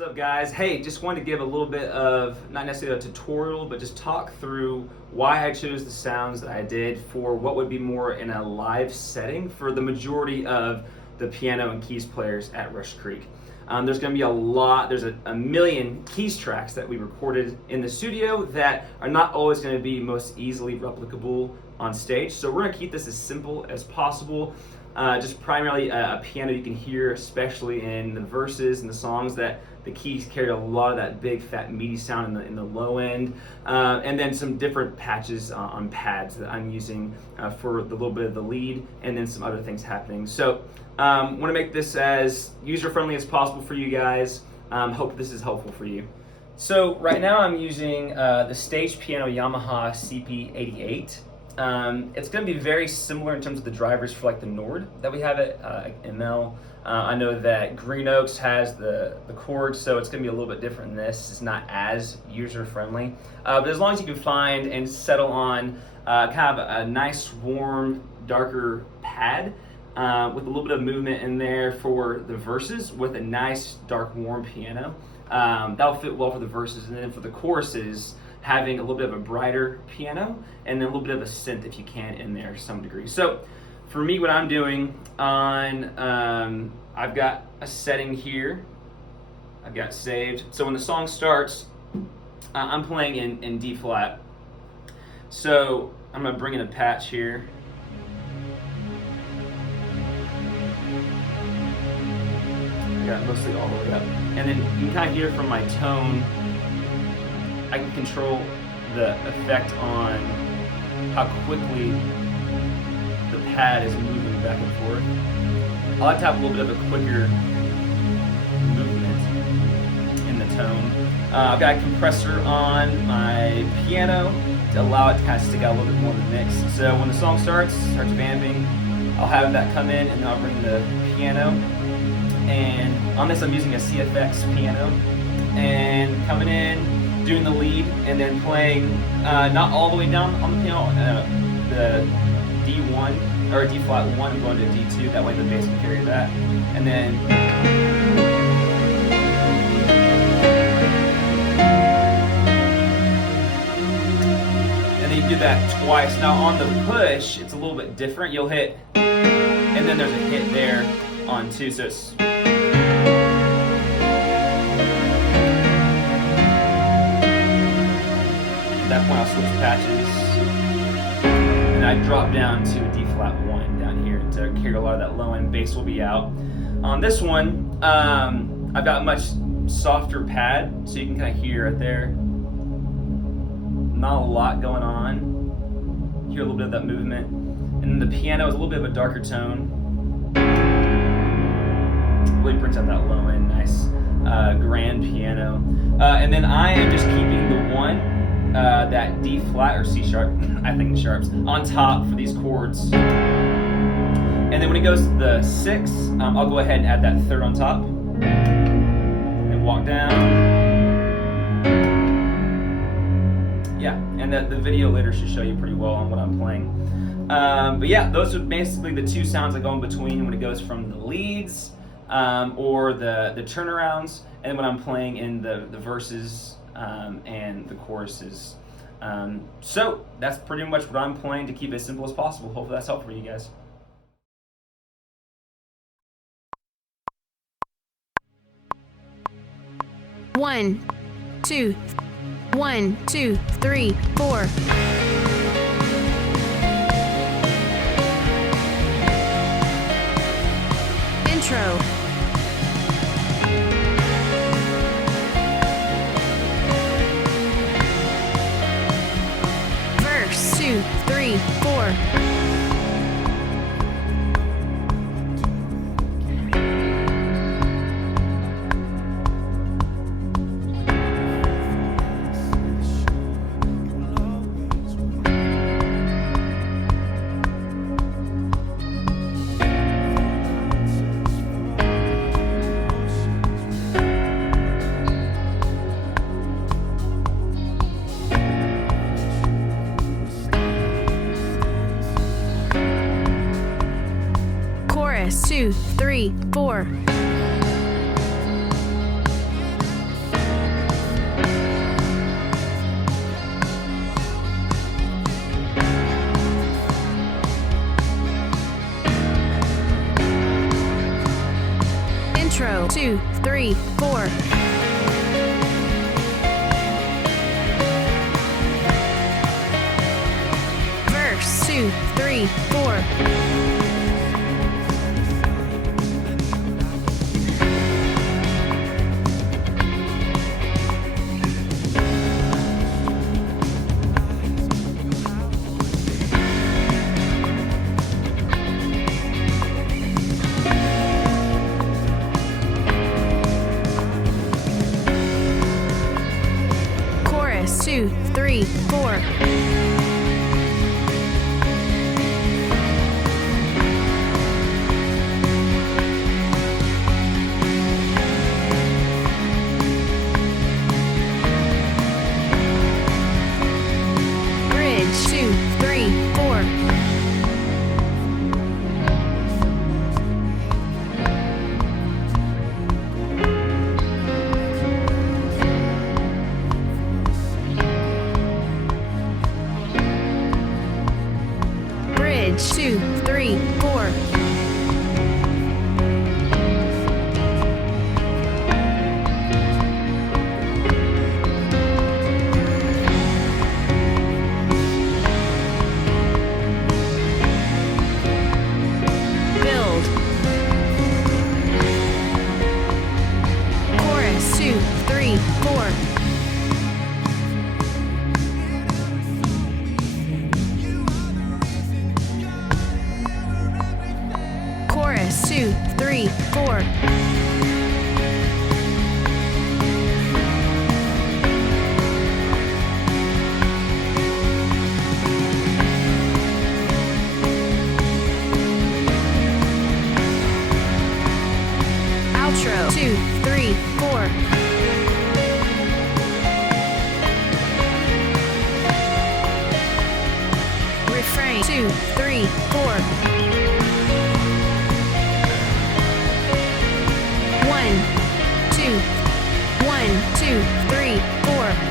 What's up, guys? Hey, just wanted to give a little bit of, not necessarily a tutorial, but just talk through why I chose the sounds that I did for what would be more in a live setting for the majority of the piano and keys players at Rush Creek. There's going to be there's a million keys tracks that we recorded in the studio that are not always going to be most easily replicable on stage. So we're going to keep this as simple as possible. Just primarily a piano you can hear, especially in the verses and the songs, that the keys carry a lot of that big, fat, meaty sound in the low end, and then some different patches on pads that I'm using for the little bit of the lead, and then some other things happening. So want to make this as user-friendly as possible for you guys. Hope this is helpful for you. So right now I'm using the stage piano Yamaha CP88. It's going to be very similar in terms of the drivers for like the Nord that we have at ML. I know that Green Oaks has the chords, so it's going to be a little bit different than this. It's not as user-friendly. But as long as you can find and settle on kind of a nice, warm, darker pad with a little bit of movement in there for the verses with a nice, dark, warm piano, that'll fit well for the verses. And then for the choruses, having a little bit of a brighter piano and then a little bit of a synth if you can in there to some degree. So for me, what I'm doing on, I've got a setting here, I've got saved. So when the song starts, I'm playing in D flat. So I'm gonna bring in a patch here. I got mostly all the way up. And then you can kind of hear from my tone, I can control the effect on how quickly the pad is moving back and forth. I like to have a little bit of a quicker movement in the tone. I've got a compressor on my piano to allow it to kind of stick out a little bit more in the mix. So when the song starts vamping, I'll have that come in and then I'll bring the piano. And on this I'm using a CFX piano and coming in, doing the lead, and then playing not all the way down on the piano, the D1 or D flat 1, I'm going to D2. That way the bass can carry that, and then you do that twice. Now on the push, it's a little bit different. You'll hit, and then there's a hit there on 2, so it's. At that point I'll switch patches and I drop down to a D flat 1 down here to carry a lot of that low end bass will be out. On this one, I've got a much softer pad, so you can kind of hear right there. Not a lot going on. Hear a little bit of that movement. And then the piano is a little bit of a darker tone. Really brings out that low end, nice grand piano. And then I am just keeping the 1, that D flat or C sharp, I think sharps, on top for these chords. And then when it goes to the 6, I'll go ahead and add that 3rd on top. And walk down. Yeah, and the video later should show you pretty well on what I'm playing. But yeah, those are basically the 2 sounds that go in between when it goes from the leads or the turnarounds, and when I'm playing in the verses and the choruses. So that's pretty much what I'm playing to keep it as simple as possible. Hopefully that's helpful for you guys. One, two, 1, 2, 3, 4. Intro. Verse 2, 3, 4. Chorus 2, 3, 4. 2, 3, 4. Verse 2, 3, 4. Chorus 2, 3, 4. Bridge 2, 3, 4. Bridge 2, 3, 4. Build. Chorus 2, 3, 4. Chorus 2, 3, 4. Outro 2, 3, 4. Refrain 2, 3, 4. 1, 2, 1, 2, 3, 4.